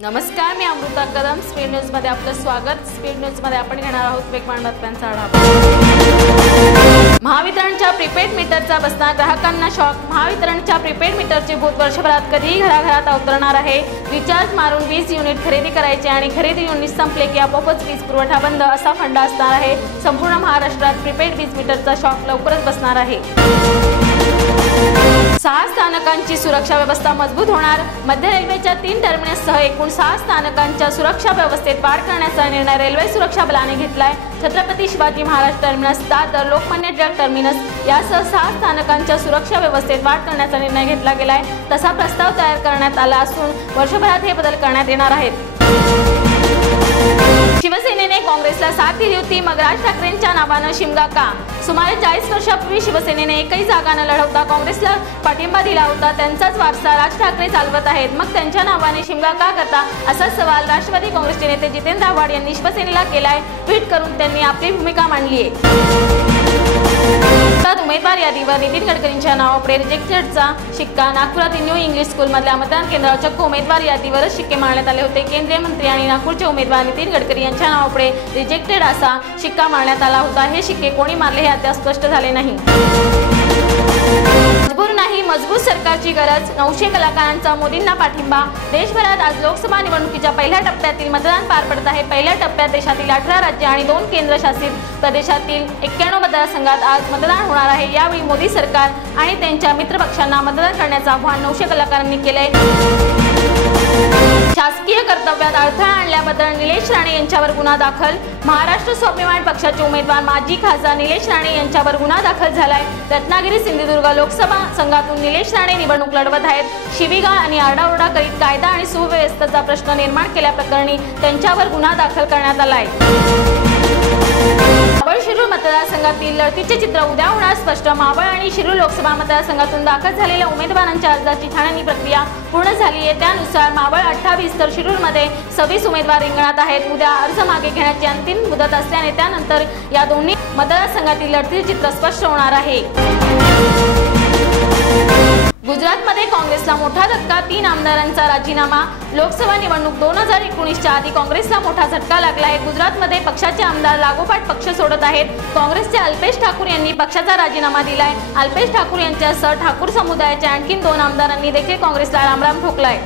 नमस्कार, मी Amruta Kadam. Speed news मध्ये आपलं स्वागत. स्पीड न्यूज मध्ये आपण घेणार आहोत वेगवान बातम्यांचा आढावा. महावितरणच्या प्रीपेड मीटरचा बसणार ग्राहकांना शॉक. महावितरणच्या प्रीपेड मीटरचे भूत वर्षभरात कधीही घराघरात अवतरणार आहे. रिचार्ज मारून 20 युनिट खरेदी करायचे आणि खरेदी युनिट संपले की आपोआपच वीज पुरवठा बंद असा फंडा असणार आहे. संपूर्ण महाराष्ट्रात प्रीपेड वीज मीटरचा शॉक लवकरच बसणार आहे. 6 स्थानकांची सुरक्षा व्यवस्था मजबूत होणार. मध्य रेल्वेच्या 3 टर्मिनससह एकूण 6 स्थानकांच्या सुरक्षा व्यवस्थेत वाढ करण्याचा निर्णय रेल्वे सुरक्षा बलाने घेतलाय. छत्रपती शिवाजी महाराज टर्मिनस, दादर, लोकमान्य टिळक टर्मिनस यासह 6 स्थानकांच्या सुरक्षा व्यवस्थेत वाढ करण्याचा निर्णय घेतला गेलाय. तसा प्रस्ताव तयार करण्यात आला असून वर्षभरात हे बदल करण्यात येणार आहेत. शिवसेनेने काँग्रेसला साथ दिली होती, मग राज ठाकरेंच्या नावानं शिमगा का? सुमारे 40 वर्षापूर्वी शिवसेनेने एकही जागा न लढवता काँग्रेसला पाठिंबा दिला होता. त्यांचाच वारसा राज ठाकरे चालवत आहेत. मग त्यांच्या नावाने शिमगा का करता, असा सवाल राष्ट्रवादी काँग्रेसचे नेते जितेंद्र आव्हाड यांनी शिवसेनेला केलाय. ट्विट करून त्यांनी आपली भूमिका मांडली आहे. उमेदवार यादीवर नितीन गडकरींच्या नावापुढे रिजेक्टेडचा शिक्का. नागपुरातील न्यू इंग्लिश स्कूल मधल्या मतदान केंद्रावर चक्क उमेदवार यादीवरच शिक्के मारण्यात आले होते. केंद्रीय मंत्री आणि नागपूरचे उमेदवार नितीन गडकरी यांच्या नावापुढे रिजेक्टेड असा शिक्का मारण्यात आला होता. हे शिक्के कोणी मारले हे अद्याप स्पष्ट झाले नाही. मजबूर नाही, मजबूत सरकारची गरज. 900 कलाकारांचा मोदींना पाठिंबा. देशभरात आज लोकसभा निवडणुकीच्या पहिल्या टप्प्यातील मतदान पार पडत आहे. पहिल्या टप्प्यात देशातील 18 राज्य आणि 2 केंद्रशासित प्रदेशातील 91 मतदारसंघात आज मतदान होणार आहे. यावेळी मोदी सरकार आणि त्यांच्या मित्रपक्षांना मतदान करण्याचं आवाहन 900 कलाकारांनी केलंय. शासकीय कर्तव्यात अडथळा आणल्याबद्दल निलेश राणे यांच्यावर गुन्हा दाखल. महाराष्ट्र स्वाभिमान पक्षाचे उमेदवार माजी खासदार निलेश राणे यांच्यावर गुन्हा दाखल झालाय. रत्नागिरी सिंधुदुर्ग लोकसभा संघातून निलेश राणे निवडणूक लढवत आहेत. शिवीगाळ आणि आरडाओरडा करीत कायदा आणि सुव्यवस्थेचा प्रश्न निर्माण केल्याप्रकरणी त्यांच्यावर गुन्हा दाखल करण्यात आलाय. मावळ शिरूर मतदारसंघातील लढतीचे चित्र उद्या होणार स्पष्ट. मावळ आणि शिरूर लोकसभा मतदारसंघातून दाखल झालेल्या उमेदवारांच्या अर्जाची छाननी प्रक्रिया पूर्ण झाली आहे. त्यानुसार मावळ 28 तर शिरूरमध्ये 26 उमेदवार रिंगणात आहेत. उद्या अर्ज मागे घेण्याची अंतिम मुदत असल्याने त्यानंतर या दोन्ही मतदारसंघातील लढतीचे चित्र स्पष्ट होणार आहे. गुजरातमध्ये काँग्रेसला मोठा धक्का. 3 आमदारांचा राजीनामा. लोकसभा निवडणूक 2019च्या आधी काँग्रेसला मोठा झटका लागला आहे. गुजरातमध्ये पक्षाचे आमदार लागोपाठ पक्ष सोडत आहेत. काँग्रेसचे अल्पेश ठाकूर यांनी पक्षाचा राजीनामा दिलाय. अल्पेश ठाकूर यांच्यासह ठाकूर समुदायाच्या आणखी 2 आमदारांनी देखील काँग्रेसला रामराम ठोकलाय.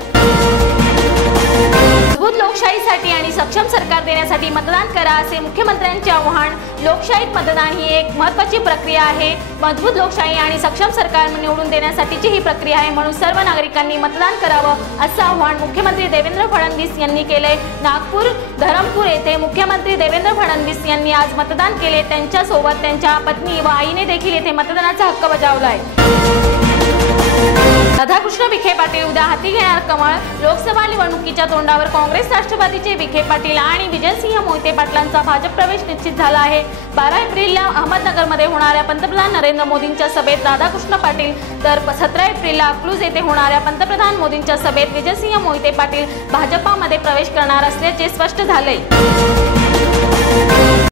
मजबूत लोकशाहीसाठी आणि सक्षम सरकार देण्यासाठी मतदान करा, असे मुख्यमंत्र्यांचे आवाहन. लोकशाहीत मतदान ही एक महत्त्वाची प्रक्रिया आहे. मजबूत लोकशाही आणि सक्षम सरकार निवडून देण्यासाठीची ही प्रक्रिया आहे. म्हणून सर्व नागरिकांनी मतदान करावं, असं आवाहन मुख्यमंत्री देवेंद्र फडणवीस यांनी केलंय. नागपूर धरमपूर येथे मुख्यमंत्री देवेंद्र फडणवीस यांनी आज मतदान केले. त्यांच्यासोबत त्यांच्या पत्नी व आईने देखील येथे मतदानाचा हक्क बजावलाय. राधाकृष्ण विखे पाटील उद्या हाती घेणार कमळ. लोकसभा निवडणुकीच्या तोंडावर काँग्रेस राष्ट्रवादीचे विखे पाटील आणि विजयसिंह मोहिते पाटलांचा भाजप प्रवेश निश्चित झाला आहे. 12 एप्रिलला अहमदनगरमध्ये होणाऱ्या पंतप्रधान नरेंद्र मोदींच्या सभेत राधाकृष्ण पाटील तर 17 एप्रिलला अकलूज येथे होणाऱ्या पंतप्रधान मोदींच्या सभेत विजयसिंह मोहिते पाटील भाजपामध्ये प्रवेश करणार असल्याचे स्पष्ट झाले.